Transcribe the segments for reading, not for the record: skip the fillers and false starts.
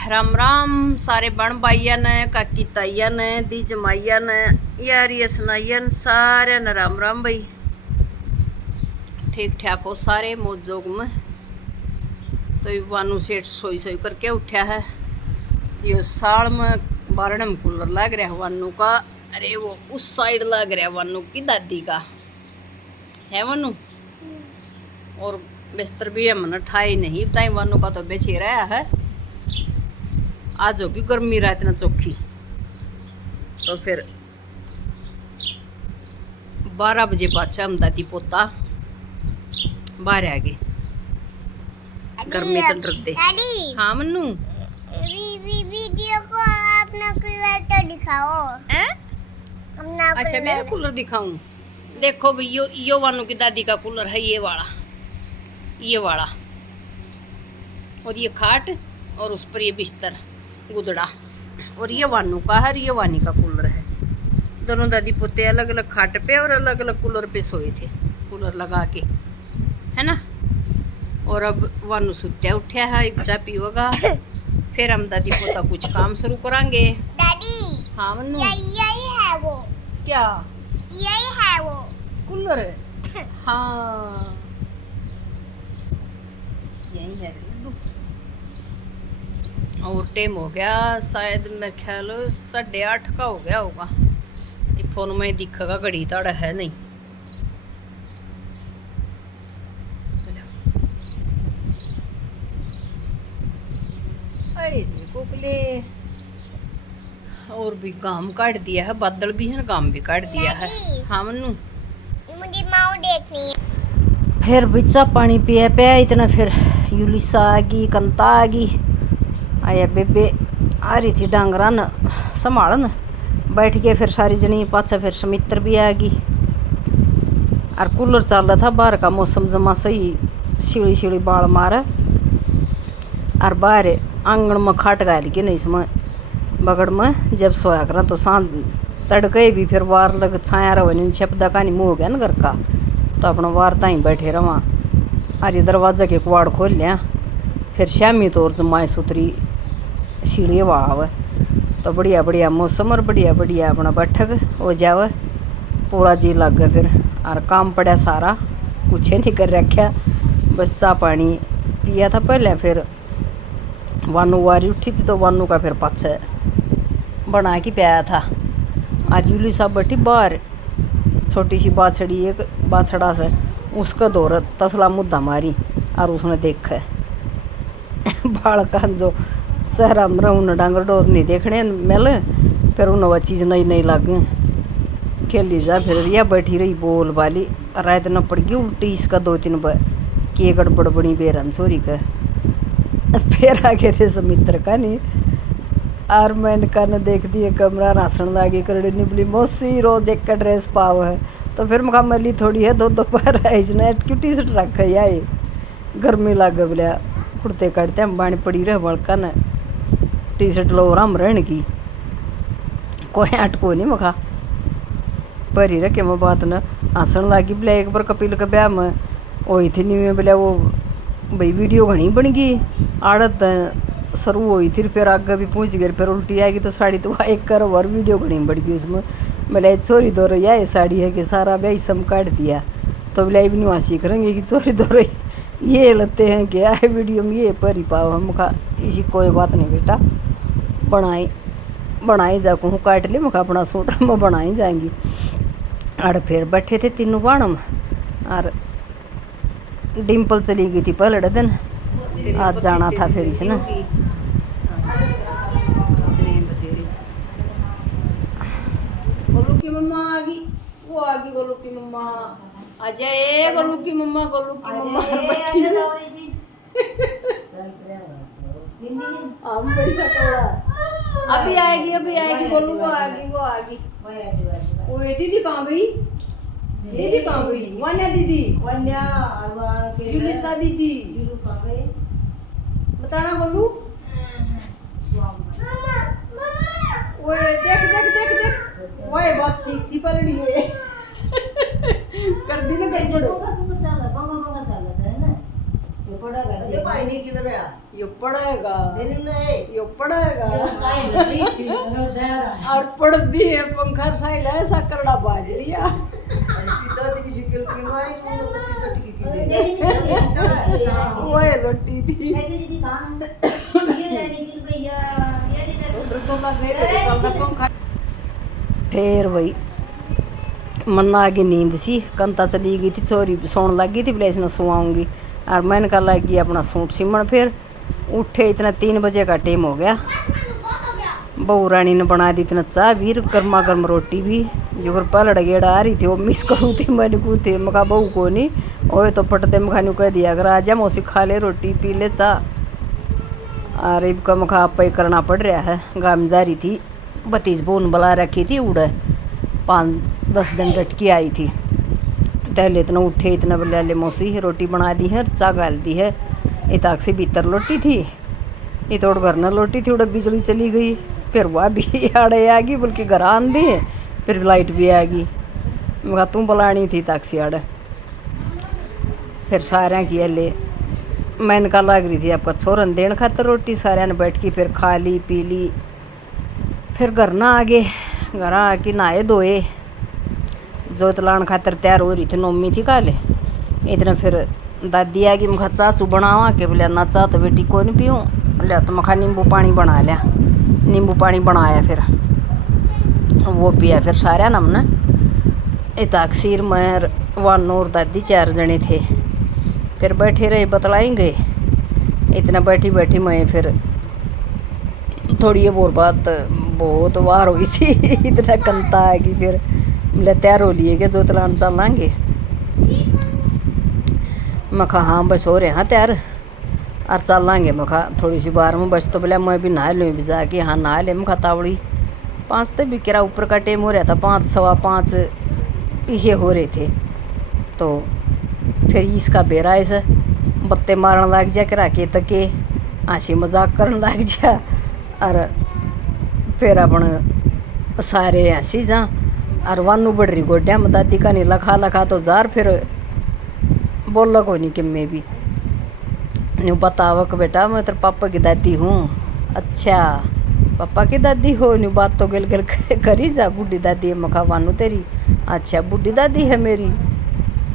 राम राम सारे बण भाइया ने काकी ताइया ने दी जमाइया ने यारिया सुनाइया ने सारे ने राम राम भाई। ठीक ठाक हो सारे मौज जोग में। तो वानू सेठ सोई सोई करके उठा है। ये साल में बारह में कूलर लग रहा है वानू का। अरे वो उस साइड लग रहा है वानू की दादी का है वानू। और बिस्तर भी है मन ठाई नहीं बताई वानू का तो बेचे रहा है। आज होगी गर्मी रात ना चौखी तो फिर 12 बजे पाचा हम दादी पोता बाहर आ गए। गर्मी तो डरते। हाँ मन्नू वीडियो को अपना कूलर तो दिखाओ। अच्छा मैं कूलर दिखाऊं। देखो भाई यो वानू की दादी का कूलर है ये वाला और ये खाट और उस पर ये बिस्तर गुदड़ा और ये वानू का है। ये वानी का कूलर है। दोनों दादी पोते अलग अलग खाट पे और अलग अलग कूलर पे सोए थे कूलर लगा के है ना। और अब वानू सुत्या उठा है चाय पीएगा फिर हम दादी पोता कुछ काम शुरू करांगे। दादी हाँ मन्नू यही है वो। क्या यही है वो कूलर है। हाँ यही है। और टाइम हो गया शायद मेरे ख्याल 8:30 का हो गया होगा। ये फोन में दिखेगा घड़ी ताड़ा है नहीं। कोकले और भी काम काट दिया है। बादल भी है काम भी काट दिया है। हाँ मन्नू मुझे माऊ देखनी है। फिर बिचा पानी पिया पिया इतना फिर यूलिसा आ गई कंता आ गई। आया बेबे आ रही थी डांगरा न संभालन बैठ के फिर सारी जनी पाछा फिर समित्र भी आ गई। और कूलर चल रहा था बाहर का मौसम जमा सही सीढ़ी सीढ़ी बाल मारे। और बाहर आंगन में खाट गाल के नहीं इसमें बगड़ में जब सोया करा तो सांझ तड़के भी फिर वार लग छाया रहो छपदा का नहीं मुँह हो गया ना घर का तो अपना वार ताई बैठे रवा। अरे दरवाजा के कुआड़ खोल लिया फिर शामी तौर से माए सुतरी सीढ़ी वाव तो बढ़िया बढ़िया मौसम और बढ़िया बढ़िया अपना बैठक हो जावे पूरा जी लग गया फिर। और काम पड़ा सारा कुछ नहीं कर रखा बस चाह पानी पिया था पहले। फिर वानू वारी उठी थी तो वानू का फिर पाछे बना के पिया था। और यूली साहब बैठी बाहर छोटी सी बाछड़ी एक बाछड़ा से उसका दौर तसला मुद्दा मारी और उसने देखा बाल का जो सहरा में उन डांगर डोर नहीं देखने मिल फिर उन वह चीज़ नई नई लगे खेली जा। फिर यह बैठी रही बोल वाली रात न पड़ गई उल्टी इसका 2-3 बार के गड़बड़ बड़ी बेरन सोरी का फिर आगे थे समित्र का नहीं। और मैंने का न देख दिए कमरा रासन लागे करड़े निबली मौसी रोज एक का ड्रेस पाव है तो फिर मुखा मली थोड़ी है 2-2 पर इसने क्यों टी शर्ट रखा है गर्मी लाग बोलिया कुर्ते काटते हम बाणी पड़ी रहे बड़का न टी शर्ट लो राम रहने की कोई अटको नहीं मुखा परी रखे मैं बात न हंसन लागी बोले एक बार कपिल के ब्याह में वही थी नहीं बोले वो भाई वीडियो घनी बन गई आड़त शुरू हुई थी फिर आगे भी पहुँच गई फिर उल्टी आएगी तो साड़ी तो एक कर और वीडियो घनी बढ़ गई उसमें। बोले चोरी दो रही है साड़ी है कि सारा ब्याह सब काट दिया तो बोले भी नहीं हंसी करेंगे कि चोरी दो रही ये लगते हैं कि आए वीडियो में ये पर ही पाओ हम खा इसी कोई बात नहीं बेटा बनाई जा कहूँ काट ले मुखा अपना सूट में बनाई जाएंगी। और फिर बैठे थे तीनों बाणम और डिम्पल चली गई थी पहले दिन आज जाना था फिर इसने। गोलू की मम्मा आ गई वो आ गई गोलू की मम्मा आ जाए गोलू की मम्मा बैठी से हम पैसा थोड़ा अभी आएगी गोलू को आ गई वो ये दीदी कहाँ गई वन्या दीदी यूलिसा दीदी बताना गोलू वो देख वो बात ठीक थी पर नहीं है कर दी ना गड़बड़ अरे भाई नहीं किधर है यो पड़ेगा दिन नहीं यो पड़ेगा और पड़ती है पंखा साइल ऐसा करड़ा बाज लिया अरे पिता दी की शिकल की मारी मुंडो कच्ची कटी की दे वो रोटी थी फिर वही मन्ना आगे नींद सी कंता चली गई थी चोरी सोन लग गई थी प्लेस न सुआऊंगी और मैंने कहा लगी अपना सूट सिमण फिर उठे इतना 3 बजे का टाइम हो गया बहू रानी ने बना दी इतना चाय भी गर्मा गर्म रोटी भी जो घर पलड़ गेड़ा आ रही थी वो मिस करूँ थी मैंने पूछे मखा बहू को नहीं ओए तो पटते मखानी कह दिया अगर आ जा मौसी खा ले रोटी पी ले चाह अरे का मखा आप ही करना पड़ रहा है गाम जा रही थी भतीज बोन बुला रखी थी उड़ 5-10 दिन रटकी आई थी टहले इतना उठे इतना बोले ले मौसी रोटी बना दी है चाय गाल दी है इताक से भीतर लोटी थी ये तोड़ घर न लोटी थी उड़ा बिजली चली गई फिर वह भी आड़े आ गई बल्कि घर आन दी फिर लाइट भी आ गई मैं तू बुलानी थी ताक्सी आड़े फिर सारे की ले मैंने कहा लग रही थी आपका छोरन देन खातर रोटी सारे ने बैठ के फिर खा ली पी ली फिर घर ना आ गए घर आके नहाए धोए जोत लाने खातर तैयार हो रही थी नौमी थी काले इतना फिर दादी आ गई मखा चाचू बनावा के बोले ना चाह तो बेटी को नहीं पीऊँ लिया तो मखा नींबू पानी बना लिया नींबू पानी बनाया फिर वो पिया फिर सारे ना हमने इताक्सीर मैं वानो और दादी 4 जने थे फिर बैठे रहे बतलाएंगे इतना बैठी बैठी मैं फिर थोड़ी और बात बहुत वार हुई थी इतना कंता है कि फिर बोले तैयार हो लिए कि जो तलान चलेंगे मखा हाँ बस हो रहे हाँ तैयार और चलेंगे मखा थोड़ी सी बार में बस तो बोले मैं भी नहा लूँ भी जाके हाँ नहा ले मखा तावड़ी 5 तो भी किरा ऊपर का टाइम हो रहा था 5 सवा 5 ये हो रहे थे तो फिर इसका बेरा ऐसा बत्ते मारन लग जा करा के तके हंसी मजाक करन लग जा और फिर अपन सारे हंसी जा और वानू बढ़ रही गोड्या में दादी का नहीं लखा लखा तो जार फिर बोल को नहीं कि मैं भी न्यू बताव कि बेटा मैं तेरे पापा की दादी हूँ अच्छा पापा की दादी हो न्यू बात तो गिल गिल करी जा बूढ़ी दादी है मखा वानू तेरी अच्छा बूढ़ी दादी है मेरी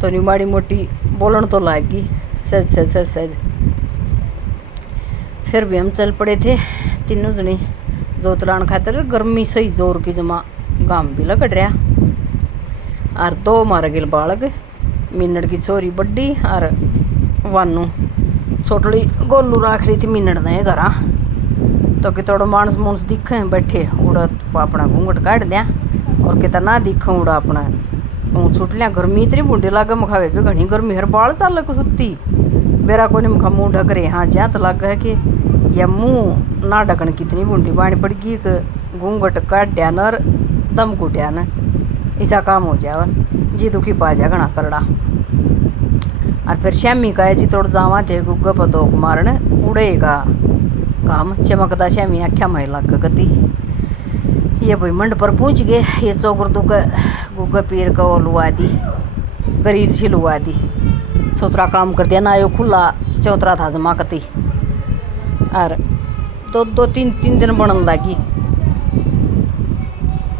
तो न्यू माड़ी मोटी बोलन तो लागी सज सज सज सज फिर भी हम चल पड़े थे तीनों जने जोत लाने खातिर गर्मी सही जोर की जमा गाम भी लगड़ रहा और 2 मारे गिल बालक मिनट की छोरी बड्डी और वानू छोटड़ी गोलू राख रही थी मिनट ने घर तो कि थोड़ा मानस मुनस दिखे बैठे उड़ा अपना घूंघट काट दिया और कितना ना दिखा उड़ा अपना ऊँ छुट लिया गर्मी इतनी बूढ़ी लागे मखावे पे घनी गर्मी हर बाल चाल को सुती बेरा को नहीं मखा मुँह ढक रहे हाँ ज्या तो लग है कि या मुँह ना ढकन कितनी बूढ़ी पानी पड़ गई कि घूंघट काट दिया न और दम कुटिया न ऐसा काम हो जाए जी दुखी पा जा घना करड़ा और फिर श्यामी का जी तोड़ जावा थे गुग्गा पदोक मारने उड़ेगा काम चमकदा श्यामी आख्या महिला गति ये भाई मंड पर पहुँच गए ये चौकर दुका गुग्गा पीर का वो लुआ दी गरीब सी लुआ दी सोतरा काम कर दिया ना यो खुला चौतरा था जमा कती और 2-3 दिन बनने लगी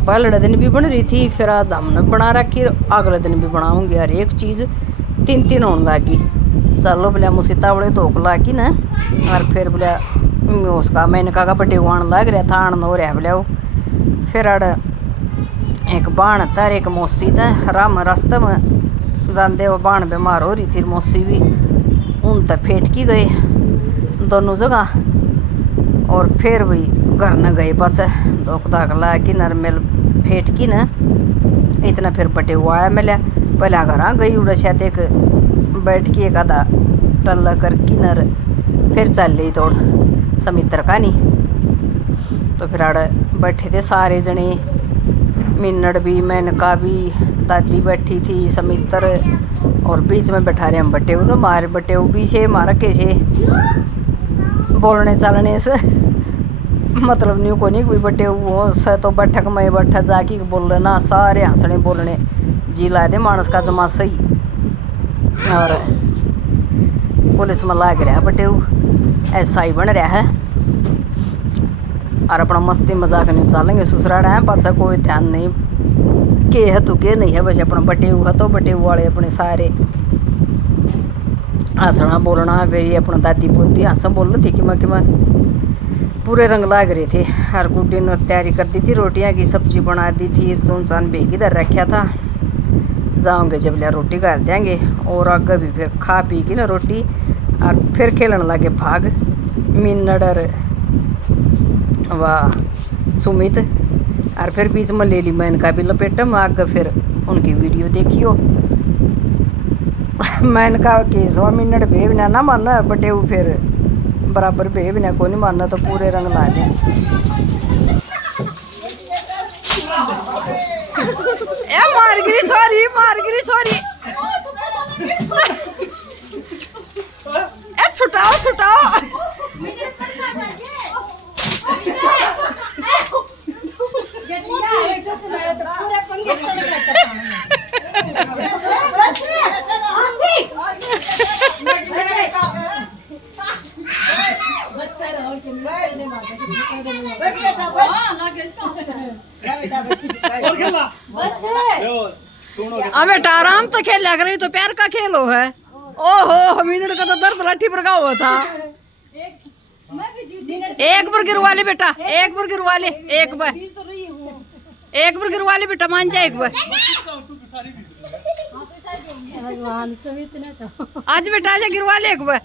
पहले दिन भी बन रही थी फिर आज हमने बना रखी अगले दिन भी बनाऊंगी हर एक चीज़ 3 होने लगी चलो बोले मुसीता बड़े धोख लागी ना और फिर बोले उसका मैंने कहा बटे आन लग रहा था आन हो रहा बोले वो फिर अड़ एक बाण था एक मौसी था राम रास्ते में जाते वो बाण बीमार हो रही थी मौसी भी उन तक फेंट की गए दोनों जगह और फिर भी घर न गए पास धोख धाक ला कि नर मिल फेंट की न इतना फिर बटे हुआ है मिला पहले घर आ गई उड़ा शायद एक बैठ के एक आधा टल्ला कर किनर फिर चल रही तोड़ समित्र का नहीं तो फिर आड़ बैठे थे सारे जने मिन्नड़ भी मैनका भी दादी बैठी थी समित्र और बीच में बैठा रहे हम बटे ना मारे बटे पीछे मार के छे बोलने चलने से मतलब न्यू को नहीं कोई बटे वो से तो बैठक में बैठा जाके बोल रहे ना सारे हंसने बोलने जी ला दे मानस का जमा सही और पुलिस में लाग रहा बटेऊ ऐसा ही बन रहा है और अपना मस्ती मजाक नहीं चालेंगे ससुराड़ा है पासा कोई ध्यान नहीं के है तो के नहीं है बस अपना बटेऊ है तो बटेऊ वाले अपने सारे हंसना बोलना फिर ये अपना दादी पोती हंसा बोल रही थी कि मैं पूरे रंग लाग रहे थे और गुड्डी ने तैयारी कर दी थी रोटियां की सब्जी बना दी थी सुनसान बेग इधर रखा था जाओगे जब लिया रोटी डाल देंगे और आगे भी फिर खा पी की ना रोटी और फिर खेलने लगे भाग मिन्नडर वाह सुमित और फिर बीच में ले ली मैं इनका भी लपेटम आगे फिर उनकी वीडियो देखियो मैं इनका कि 100 मिनट भेजना ना मानना बटेऊ फिर बराबर भेजना को नहीं मानना तो पूरे रंग ला दें मारगिरी सॉरी छुटाओ अब बेटा आराम तो खेल लग रही तो प्यार का खेलो है ओहो मिनट का तो दर्द लाठी पर का हुआ था एक बार गिरवा ले बेटा एक बार गिरवा ले बेटा मान जा एक बार आज बेटा आजा गिरवा ले एक बार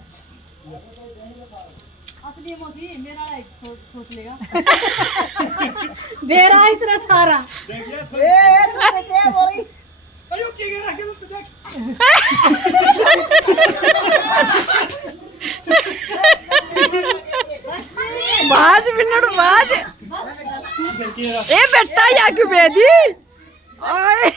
मेरा इसरा सारा बाज मिनट बाज ए बेटा या क्यों बेदी ओए